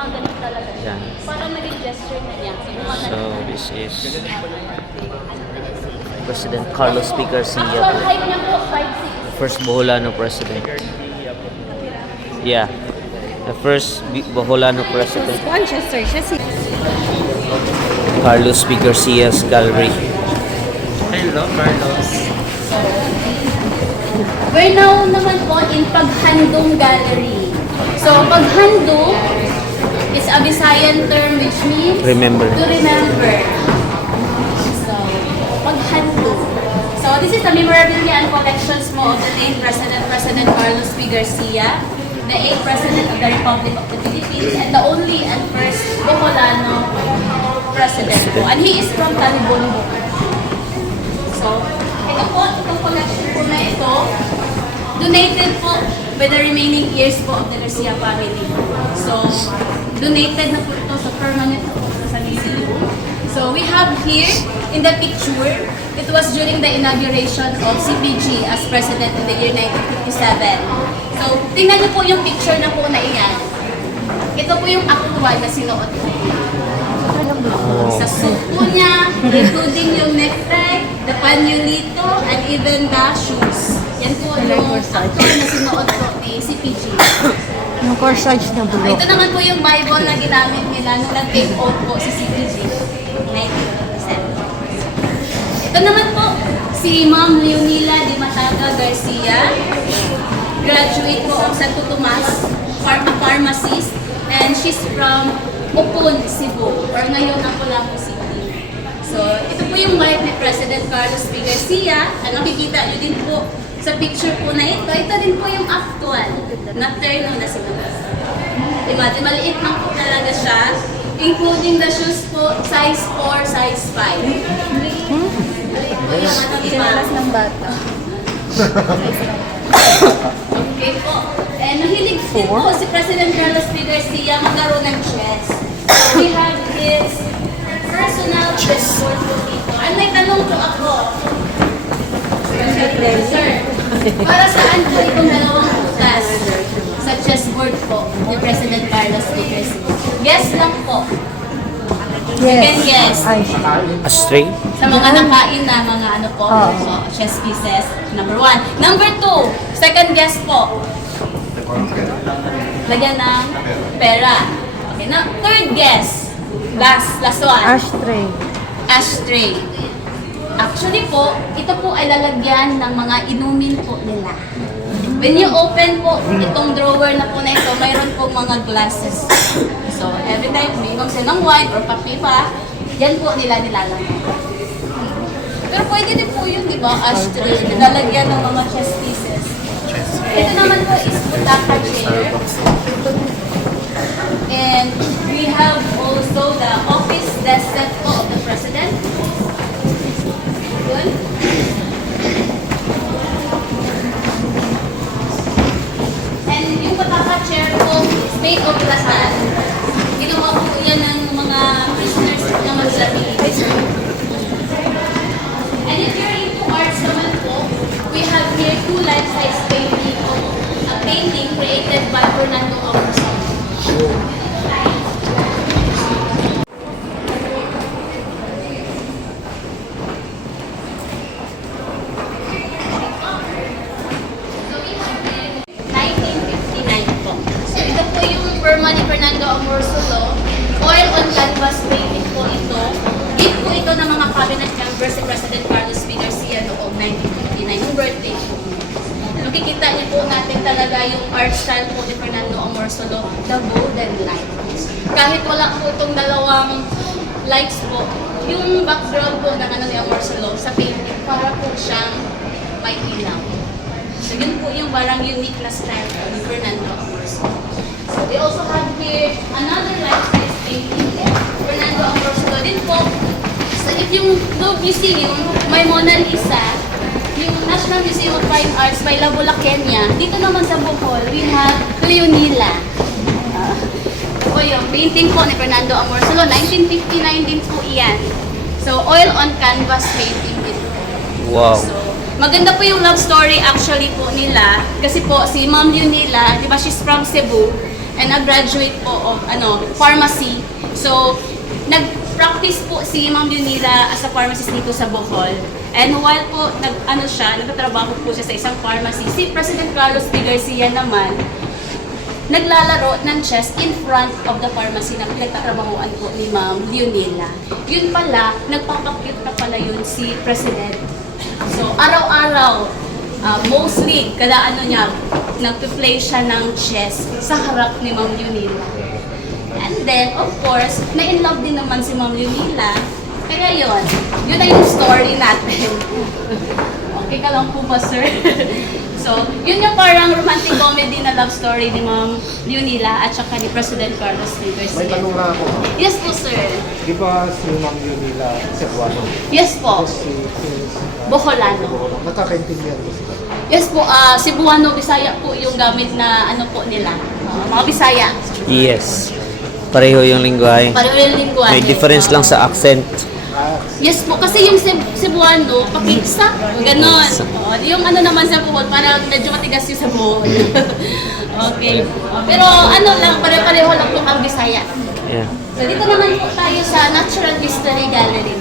Gumagano talaga siya. Yan. Parang naging gesture na niya. So this is President Carlos P. Garcia, Actual height niya po, 5'6". first Boholano president. Yeah, the first Boholano president. Manchester siya si... Carlos P. Garcia's gallery. Hello, Carlos. We're now naman po in Paghandong Gallery. So, Paghandong is a Visayan term which means Remember. to remember. So, Paghandong. So, this is the memorabilia and collections mo of the late President Carlos P. Garcia, the 8th President of the Republic of the Philippines, and the only and first Boholano President po. And he is from Talibondo. So, ito po, itong collection po na ito, donated po by the remaining heirs po of the Garcia family. So, donated na po ito sa permanent na po sa museum. So, we have here in the picture, it was during the inauguration of CPG as president in the year 1957. So, tingnan niyo po yung picture na po na iyan. Ito po yung actual na sinuot po. Sa suit po niya, including yung necktie, the pañuelito, and even the shoes. Yan po yung actual na sinuot po ni CPG. Yung corsage na bulok. Ito naman po yung Bible na ginamit nila nung nag-take oath po si CPG. 1957. Ito naman po, si Ma'am Leonila Di Mataga Garcia. Graduate po of Santo Tomas, pharmacist. And she's from Upon, Cebu. Or ngayon ang Lapu City. So, ito po yung wife ni President Carlos P. Garcia. Ang nakikita nyo din po sa picture po na ito. Ito din po yung actual na terno na sinuot. Imagine, maliit lang po talaga siya. Including the shoes po, size 4, size 5. Maliit po yung Sinalas ng bata. Okay po. And nahilig din po si President Carlos P. Garcia magkaroon ng chess. So we have his personal chessboard po dito. And may tanong po ako. Sir, para saan po itong dalawang butas sa chessboard po ni President Carlos P. Garcia? Guess lang po. You can guess. Ay, Astray? Sa mga nakain na mga ano po, so, chess pieces, number 1. Number 2, second guess po. Lagyan ng pera. Okay, na third guess. Last one. ashtray. Ashtray. Actually po, ito po ay lalagyan ng mga inumin po nila. When you open po itong drawer na po na ito, mayroon po mga glasses. So, every time umiinom sila ng wine or kape pa, yan po nila nilalagyan. Pero pwede din po yun, di ba? Ashtray, nilalagyan ng mga chess pieces. Ito naman po is butaka chair. And we have also the office desk set po of the president. Good. And yung butaka chair po is made of glass. Ginawa po yan ng mga prisoners ng Manila Philippines. And if you're into arts naman po, we have here 2 life-size painting po. A painting created by Fernando Amorsal. So we have here 1959 po. So ito po yung Perma ni Fernando Amorsal. Oil on canvas painting po ito. Gift po ito ng mga cabinet members si President Carlos P. Garcia noong 1959, yung birthday po. Nakikita niyo po natin talaga yung art style po ni Fernando Amorsolo, the golden light. Kahit wala po itong dalawang lights po, yung background po ng ano ni Amorsolo sa painting, para po siyang may ilaw. So yun po yung parang unique na style po ni Fernando Amorsolo. So we also have here another life-size painting. Fernando Amorsolo din po. So if yung Louvre Museum, may Mona Lisa, yung National Museum of Fine Arts by Labula, Kenya. Dito naman sa Bohol, we have Leonila. O yung painting po ni Fernando Amorsolo, 1959 din po iyan. So oil on canvas painting din po. Wow. So, maganda po yung love story actually po nila. Kasi po si Ma'am Leonila, di ba she's from Cebu. and nag-graduate po of pharmacy. So, nag-practice po si Ma'am Leonila as a pharmacist dito sa Bohol. And while po nagtatrabaho po siya sa isang pharmacy, si President Carlos P. Garcia naman naglalaro ng chess in front of the pharmacy na pinagtatrabahuan po ni Ma'am Leonila. Yun pala, nagpapakit na pala yun si President. So, araw-araw, mostly, kada niya, nagpe-play siya ng chess sa harap ni Ma'am Leonila. And then, of course, na-in-love din naman si Ma'am Leonila. Kaya yun na yung story natin. Okay ka lang po ba, sir? So, yun yung parang romantic comedy na love story ni Ma'am Leonila at saka ni President Carlos P. May Garcia. tanong lang ako. Yes po, sir. Di ba si Ma'am Leonila Cebuano? Yes po. Boholano. Nakakaintindihan ko sila. Yes po, Cebuano, Bisaya po yung gamit na po nila. Mga Bisaya. Yes. Pareho yung lingwahe. Pareho yung lingwahe. May difference lang sa accent. Yes po, kasi yung Cebuano, pakiksa, ganon. Yung naman sa buhol, parang medyo matigas yung sa buhol. Okay. Pero lang, pareho lang po ang Bisaya. Yeah. So dito naman po tayo sa Natural History Gallery.